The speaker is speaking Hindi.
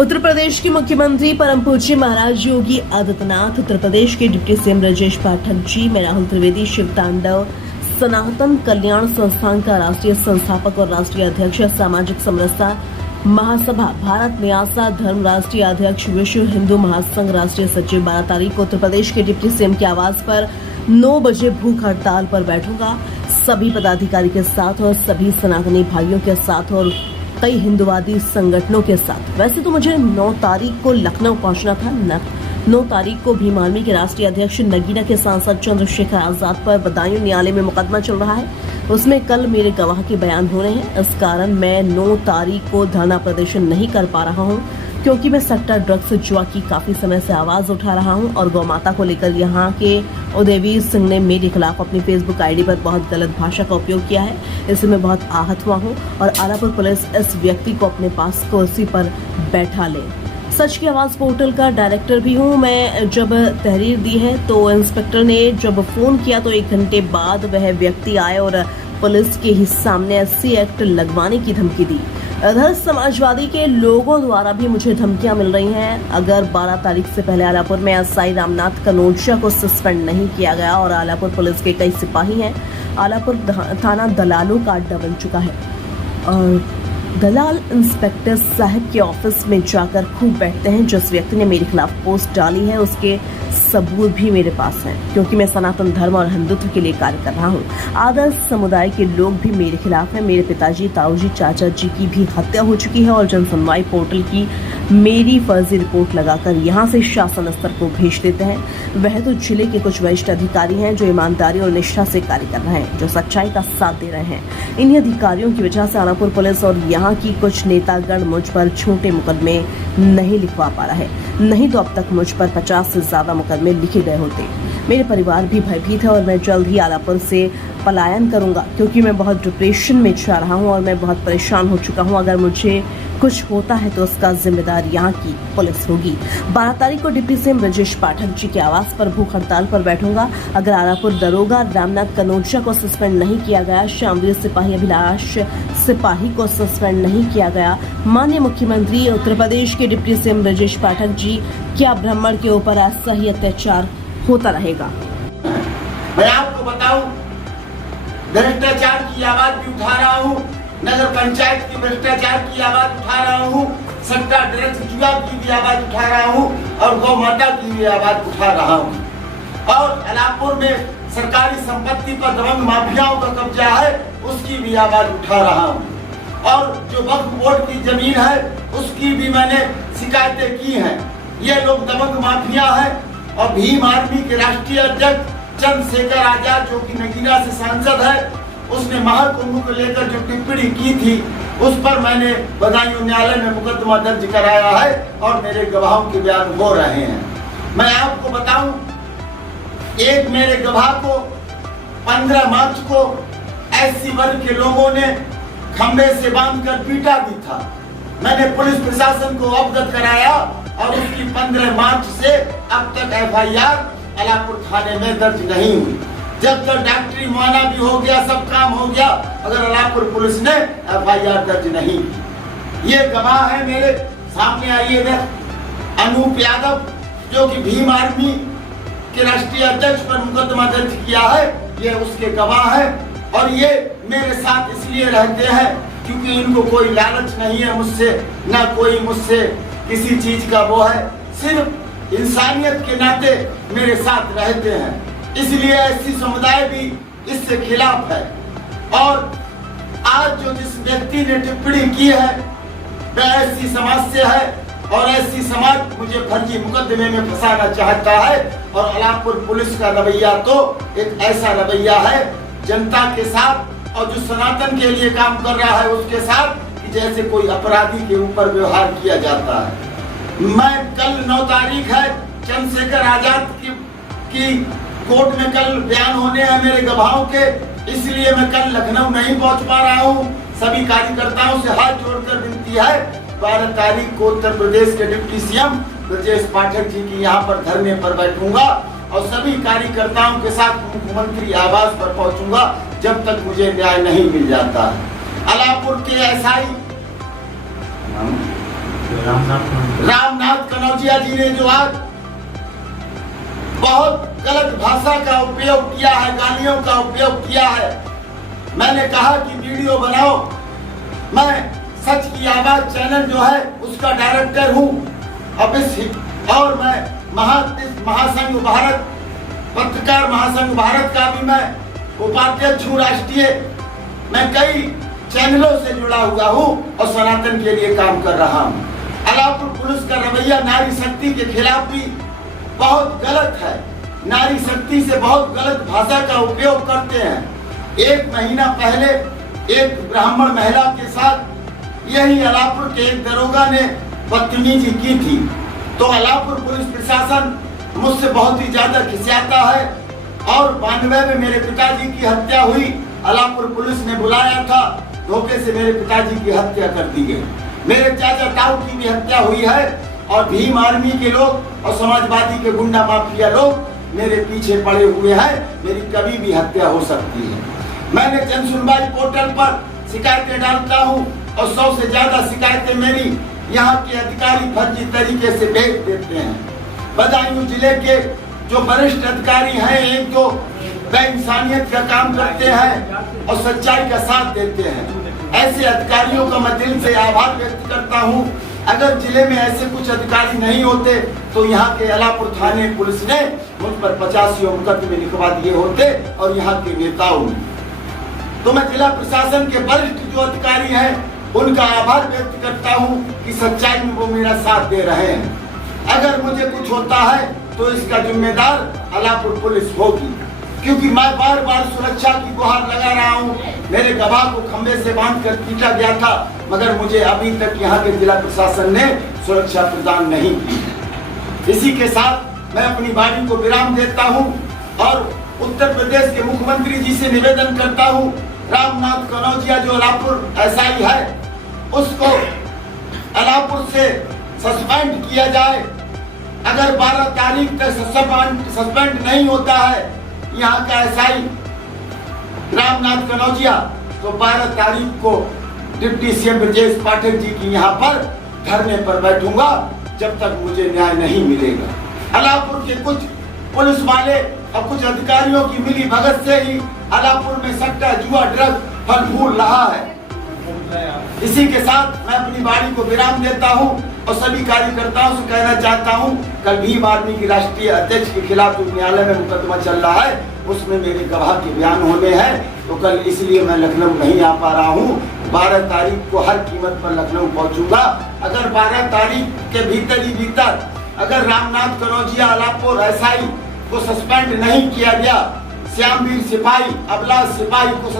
उत्तर प्रदेश के मुख्यमंत्री परम पूज्य महाराज योगी आदित्यनाथ, उत्तर प्रदेश के डिप्टी सीएम ब्रजेश पाठक जी, मैं राहुल त्रिवेदी, शिव तांडव सनातन कल्याण संस्थान का राष्ट्रीय संस्थापक और राष्ट्रीय अध्यक्ष, सामाजिक समरसता महासभा भारत न्यासा धर्म राष्ट्रीय अध्यक्ष, विश्व हिंदू महासंघ राष्ट्रीय सचिव, 12 तारीख को उत्तर प्रदेश के डिप्टी सीएम के आवास पर 9 बजे भूख हड़ताल पर बैठूंगा। सभी पदाधिकारी के साथ और सभी सनातनी भाइयों के साथ और कई हिंदुवादी संगठनों के साथ। वैसे तो मुझे 9 तारीख को लखनऊ पहुंचना था। 9 तारीख को भीम आर्मी के राष्ट्रीय अध्यक्ष नगीना के सांसद चंद्रशेखर आजाद पर बदायूं न्यायालय में मुकदमा चल रहा है। उसमें कल मेरे गवाह के बयान हो रहे हैं। इस कारण मैं 9 तारीख को धरना प्रदर्शन नहीं कर पा रहा हूं, क्योंकि मैं सट्टा ड्रग्स जुआ की काफी समय से आवाज उठा रहा हूं और गौ माता को लेकर यहां के उदयवीर सिंह ने मेरे खिलाफ अपनी फेसबुक आईडी पर बहुत गलत भाषा का उपयोग किया है। इससे मैं बहुत आहत हुआ हूं और आलापुर पुलिस इस व्यक्ति को अपने पास कुर्सी पर बैठा ले। सच की आवाज पोर्टल का डायरेक्टर भी हूं मैं। जब तहरीर दी है तो इंस्पेक्टर ने जब फोन किया तो 1 घंटे बाद वह व्यक्ति आए और पुलिस के ही सामने SC एक्ट लगवाने की धमकी दी। इधर समाजवादी के लोगों द्वारा भी मुझे धमकियां मिल रही हैं। अगर 12 तारीख से पहले आलापुर में SI रामनाथ कनोजिया को सस्पेंड नहीं किया गया और आलापुर पुलिस के कई सिपाही हैं, आलापुर थाना दलालों का अड्डा बन चुका है और दलाल इंस्पेक्टर साहब के ऑफिस में जाकर खूब बैठते हैं। जिस व्यक्ति ने मेरे खिलाफ पोस्ट डाली है उसके सबूत भी मेरे पास हैं, क्योंकि मैं सनातन धर्म और हिंदुत्व के लिए कार्य कर रहा हूँ। आदर्श समुदाय के लोग भी मेरे खिलाफ हैं। मेरे पिताजी, ताऊजी, चाचा जी की भी हत्या हो चुकी है और जनसुनवाई पोर्टल की मेरी फर्जी रिपोर्ट लगाकर यहाँ से शासन स्तर को भेज देते हैं। वह तो जिले के कुछ वरिष्ठ अधिकारी हैं जो ईमानदारी और निष्ठा से कार्य कर रहे हैं, जो सच्चाई का साथ दे रहे हैं। इन्हीं अधिकारियों की वजह से आलापुर पुलिस और यहाँ की कुछ नेतागण मुझ पर छोटे मुकदमे नहीं लिखवा पा रहा है, नहीं तो अब तक मुझ पर 50 से ज्यादा मुकदमे लिखे गए होते। मेरे परिवार भी भयभीत है और मैं जल्द ही आलापुर से पलायन करूंगा, क्योंकि मैं बहुत डिप्रेशन में जा रहा हूं और मैं बहुत परेशान हो चुका हूं। अगर मुझे कुछ होता है तो उसका जिम्मेदार यहाँ की पुलिस होगी। 12 तारीख को डिप्टी सीएम ब्रजेश पाठक जी के आवास पर भूख हड़ताल पर बैठूंगा। अगर आलापुर दरोगा रामनाथ कनोजिया को सस्पेंड नहीं किया गया, शामवीर सिपाही अभिलाष सिपाही को सस्पेंड नहीं किया गया, माननीय मुख्यमंत्री उत्तर प्रदेश के डिप्टी सीएम ब्रजेश पाठक जी, क्या ब्राह्मण के ऊपर ऐसा ही अत्याचार होता रहेगा? मैं आपको बताऊं, भ्रष्टाचार की आवाज भी उठा रहा हूं, नगर पंचायत की भ्रष्टाचार की आवाज उठा रहा हूं, सट्टा ड्रग्स जुआ की भी आवाज उठा रहा हूं और गौ माता की भी आवाज उठा रहा हूं। और अलापुर में सरकारी संपत्ति पर दबंग माफियाओं का कब्जा है, उसकी भी आवाज उठा रहा हूं। और जो वक्फ बोर्ड की जमीन है उसकी भी मैंने शिकायतें की हैं। ये लोग दबंग माफिया हैं और भीम आर्मी के राष्ट्रीय अध्यक्ष चंद्रशेखर आजाद, जो कि नगीना से सांसद है, उसने महाकुंभ को लेकर जो टिप्पणी की थी उस पर मैंने बदायूं न्यायालय में मुकदमा दर्ज कराया है और मेरे गवाहों के बयान हो रहे हैं। मैं आपको बताऊं, एक मेरे गवाह को 15 मार्च को SC वर्ग के लोगों ने खंबे से बांधकर पीटा भी था। मैंने पुलिस प्रशासन को अवगत कराया और उसकी 15 मार्च से अब तक FIR आलापुर थाने में दर्ज नहीं हुई। जब तक डॉक्टरी मुआयना भी हो गया, सब काम हो गया, अगर आलापुर पुलिस ने FIR दर्ज नहीं की। ये गवाह है मेरे सामने, आइए अनूप यादव, जो कि भीम आर्मी के राष्ट्रीय अध्यक्ष पर मुकदमा दर्ज किया है, ये उसके गवाह है। और ये मेरे साथ इसलिए रहते हैं क्योंकि इनको कोई लालच नहीं है मुझसे, ना कोई मुझसे किसी चीज का वो है, सिर्फ इंसानियत के नाते मेरे साथ रहते हैं। इसलिए SC समुदाय भी इससे खिलाफ है। और आज जो जिस व्यक्ति ने टिप्पणी की है वह SC समाज से है और SC समाज मुझे फर्जी मुकदमे में फंसाना चाहता है। और आलापुर पुलिस का रवैया तो एक ऐसा रवैया है जनता के साथ और जो सनातन के लिए काम कर रहा है उसके साथ, कि जैसे कोई अपराधी के ऊपर व्यवहार किया जाता है। मैं कल 9 तारीख है, चंद्रशेखर आजाद की कोर्ट में कल बयान होने हैं मेरे गवाहों के, इसलिए मैं कल लखनऊ नहीं पहुंच पा रहा हूं। सभी कार्यकर्ताओं से हाथ जोड़कर विनती है, 12 तारीख को उत्तर प्रदेश के डिप्टी सीएम ब्रजेश पाठक जी की यहाँ पर धरने पर बैठूंगा और सभी कार्यकर्ताओं के साथ मुख्यमंत्री आवास पर पहुंचूंगा जब तक मुझे न्याय नहीं मिल जाता है। अलापुर के SI रामनाथ कनौजिया जी ने जो आज बहुत गलत भाषा का उपयोग किया है, गालियों का उपयोग किया है। मैंने कहा कि वीडियो बनाओ। मैं सच की आवाज चैनल जो है उसका डायरेक्टर हूं और मैं महासंघ भारत, पत्रकार महासंघ भारत का भी मैं उपाध्यक्ष हूँ राष्ट्रीय। मैं कई चैनलों से जुड़ा हुआ हूँ और सनातन के लिए काम कर रहा हूँ। अलापुर पुलिस का रवैया नारी शक्ति के खिलाफ भी बहुत गलत है। नारी शक्ति से बहुत गलत भाषा का उपयोग करते हैं। 1 महीना पहले एक ब्राह्मण महिला के साथ यही अलापुर के एक दरोगा ने बदतमीजी की थी, तो अलापुर पुलिस प्रशासन मुझसे बहुत ही ज्यादा खिसियाता है। और 92 में मेरे पिताजी की हत्या हुई, अलापुर पुलिस ने बुलाया था, धोखे से मेरे पिताजी की हत्या कर दी गई। मेरे चाचा ताऊ की भी हत्या हुई है और भीम आर्मी के लोग और समाजवादी के गुंडा माफिया लोग मेरे पीछे पड़े हुए हैं। मेरी कभी भी हत्या हो सकती है। मैंने जन सुनवाई पोर्टल पर शिकायतें डालता हूं और 100 से ज्यादा शिकायतें मेरी यहाँ के अधिकारी फर्जी तरीके से भेज देते हैं। बदायूं जिले के जो वरिष्ठ अधिकारी हैं, एक जो बेइंसानियत का काम करते हैं और सच्चाई का साथ देते हैं, ऐसे अधिकारियों का मैं दिल से आभार व्यक्त करता हूं। अगर जिले में ऐसे कुछ अधिकारी नहीं होते तो यहाँ के अलापुर थाने पुलिस ने मुझ पर 85 मुकदमे लिखवा दिए होते और यहाँ के नेताओं ने। तो मैं जिला प्रशासन के वरिष्ठ जो अधिकारी हैं उनका आभार व्यक्त करता हूँ कि सच्चाई में वो मेरा साथ दे रहे हैं। अगर मुझे कुछ होता है तो इसका जिम्मेदार अलापुर पुलिस होगी, क्योंकि मैं बार बार सुरक्षा की गुहार लगा रहा हूँ। मेरे गवाह को खंबे से बांधकर पीटा गया था, मगर मुझे अभी तक यहाँ के जिला प्रशासन ने सुरक्षा प्रदान नहीं की। इसी के साथ मैं अपनी वाणी को विराम देता हूँ और उत्तर प्रदेश के मुख्यमंत्री जी से निवेदन करता हूँ, रामनाथ कनौजिया जो अलापुर एसआई है उसको अलापुर से सस्पेंड किया जाए। अगर 12 तारीख तक सस्पेंड नहीं होता है यहाँ का एसआई रामनाथ कनौजिया, तो 12 तारीख को डिप्टी सीएम ब्रजेश पाठक जी की यहाँ पर धरने पर बैठूंगा जब तक मुझे न्याय नहीं मिलेगा। अलापुर के कुछ पुलिस वाले और कुछ अधिकारियों की मिली भगत से ही अलापुर में सट्टा जुआ ड्रग फल फूल रहा है। इसी के साथ मैं अपनी वाणी को विराम देता हूं और सभी कार्यकर्ताओं से कहना चाहता हूं, कल भीम आर्मी की राष्ट्रीय अध्यक्ष के खिलाफ जो न्यायालय में मुकदमा चल रहा है उसमें मेरे गवाह के बयान होने हैं, तो कल इसलिए मैं लखनऊ नहीं आ पा रहा हूँ। 12 तारीख को हर कीमत पर लखनऊ पहुंचूंगा। अगर 12 तारीख के भीतर अगर रामनाथ कनौजिया अलापुर एसआई को सस्पेंड नहीं किया गया, श्यामवीर सिपाही, अबलाज सिपाही को